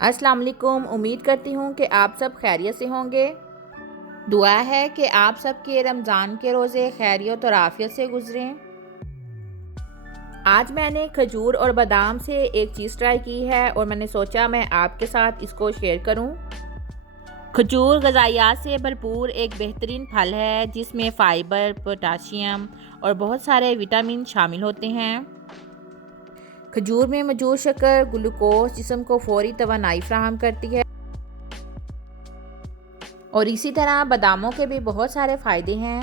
अस्सलाम वालेकुम। उम्मीद करती हूँ कि आप सब खैरियत से होंगे। दुआ है कि आप सब के रमज़ान के रोज़े खैरियत और आफियत से गुजरें। आज मैंने खजूर और बादाम से एक चीज़ ट्राई की है और मैंने सोचा मैं आपके साथ इसको शेयर करूँ। खजूर ग़िज़ाइयात से भरपूर एक बेहतरीन फल है जिसमें फ़ाइबर, पोटाशियम और बहुत सारे विटामिन शामिल होते हैं। खजूर में मौजूद शक्कर ग्लूकोज जिस्म को फौरी तवानाई फराहम करती है और इसी तरह बादामों के भी बहुत सारे फ़ायदे हैं।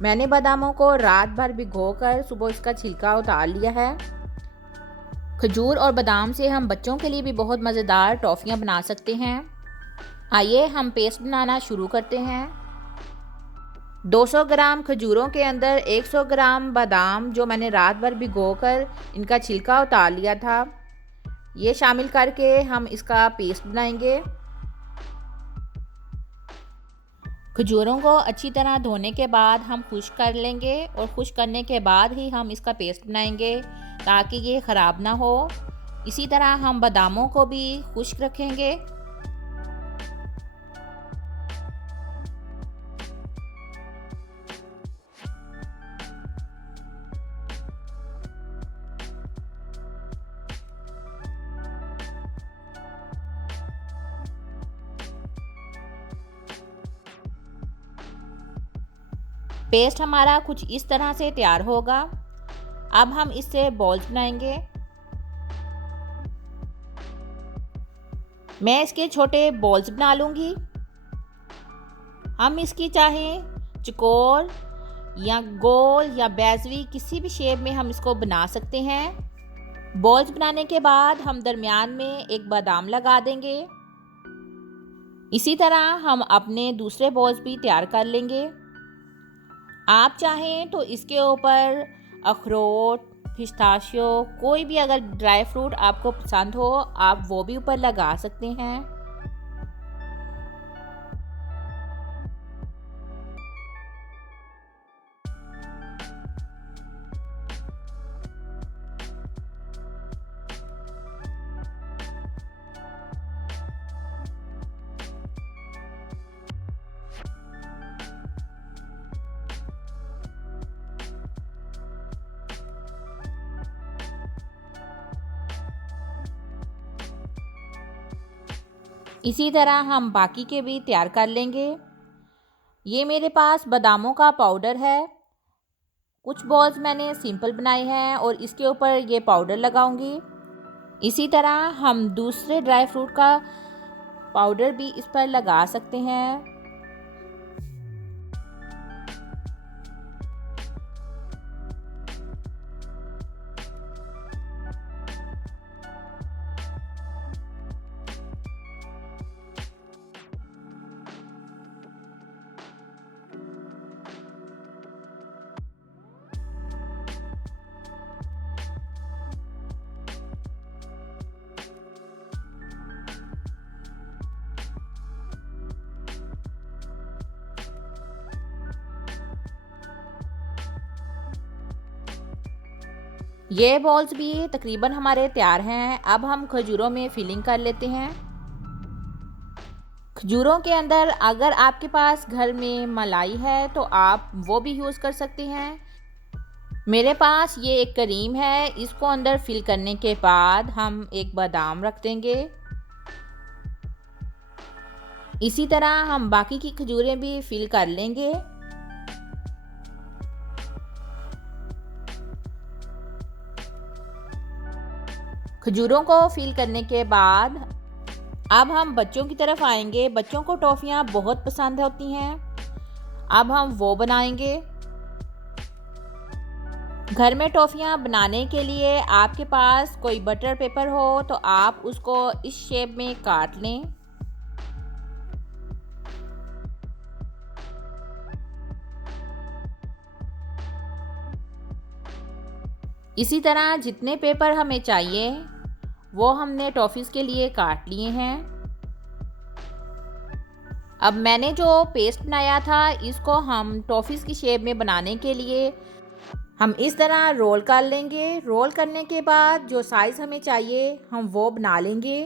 मैंने बादामों को रात भर भिगोकर सुबह इसका छिलका उतार लिया है। खजूर और बादाम से हम बच्चों के लिए भी बहुत मज़ेदार टॉफ़ियाँ बना सकते हैं। आइए हम पेस्ट बनाना शुरू करते हैं। 200 ग्राम खजूरों के अंदर 100 ग्राम बादाम जो मैंने रात भर भिगोकर इनका छिलका उतार लिया था, ये शामिल करके हम इसका पेस्ट बनाएंगे। खजूरों को अच्छी तरह धोने के बाद हम खुश्क कर लेंगे और खुश्क करने के बाद ही हम इसका पेस्ट बनाएंगे ताकि ये ख़राब ना हो। इसी तरह हम बादामों को भी खुश्क रखेंगे। पेस्ट हमारा कुछ इस तरह से तैयार होगा। अब हम इससे बॉल्स बनाएंगे। मैं इसके छोटे बॉल्स बना लूँगी। हम इसकी चाहे चौकोर या गोल या बेज़वी किसी भी शेप में हम इसको बना सकते हैं। बॉल्स बनाने के बाद हम दरमियान में एक बादाम लगा देंगे। इसी तरह हम अपने दूसरे बॉल्स भी तैयार कर लेंगे। आप चाहें तो इसके ऊपर अखरोट, पिस्ताशियो, कोई भी अगर ड्राई फ्रूट आपको पसंद हो आप वो भी ऊपर लगा सकते हैं। इसी तरह हम बाकी के भी तैयार कर लेंगे। ये मेरे पास बादामों का पाउडर है। कुछ बॉल्स मैंने सिंपल बनाए हैं और इसके ऊपर ये पाउडर लगाऊंगी। इसी तरह हम दूसरे ड्राई फ्रूट का पाउडर भी इस पर लगा सकते हैं। ये बॉल्स भी तकरीबन हमारे तैयार हैं। अब हम खजूरों में फिलिंग कर लेते हैं। खजूरों के अंदर अगर आपके पास घर में मलाई है तो आप वो भी यूज़ कर सकते हैं। मेरे पास ये एक क्रीम है, इसको अंदर फिल करने के बाद हम एक बादाम रख देंगे। इसी तरह हम बाकी की खजूरें भी फिल कर लेंगे। खजूरों को फिल करने के बाद अब हम बच्चों की तरफ आएंगे। बच्चों को टॉफ़ियाँ बहुत पसंद होती हैं। अब हम वो बनाएंगे। घर में टॉफ़ियाँ बनाने के लिए आपके पास कोई बटर पेपर हो तो आप उसको इस शेप में काट लें। इसी तरह जितने पेपर हमें चाहिए वो हमने टॉफ़ीज़ के लिए काट लिए हैं। अब मैंने जो पेस्ट बनाया था इसको हम टॉफ़ीज़ की शेप में बनाने के लिए हम इस तरह रोल कर लेंगे। रोल करने के बाद जो साइज़ हमें चाहिए हम वो बना लेंगे।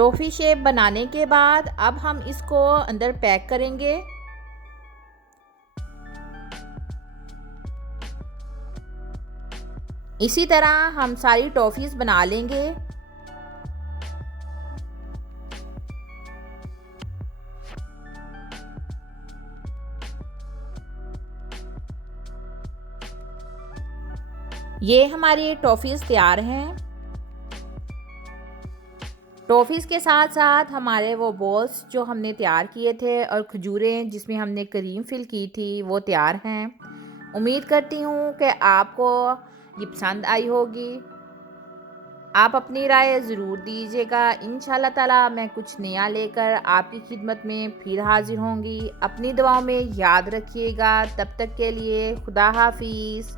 टॉफ़ी शेप बनाने के बाद अब हम इसको अंदर पैक करेंगे। इसी तरह हम सारी टॉफ़ीज़ बना लेंगे। ये हमारी टॉफ़ीज़ तैयार हैं। टॉफ़ीज़ के साथ साथ हमारे वो बॉल्स जो हमने तैयार किए थे और खजूरें जिसमें हमने क्रीम फिल की थी वो तैयार हैं। उम्मीद करती हूँ कि आपको ये पसंद आई होगी। आप अपनी राय ज़रूर दीजिएगा। इंशाल्लाह ताला मैं कुछ नया लेकर आपकी खिदमत में फिर हाज़िर होंगी। अपनी दुआओं में याद रखिएगा। तब तक के लिए खुदा हाफ़िज़।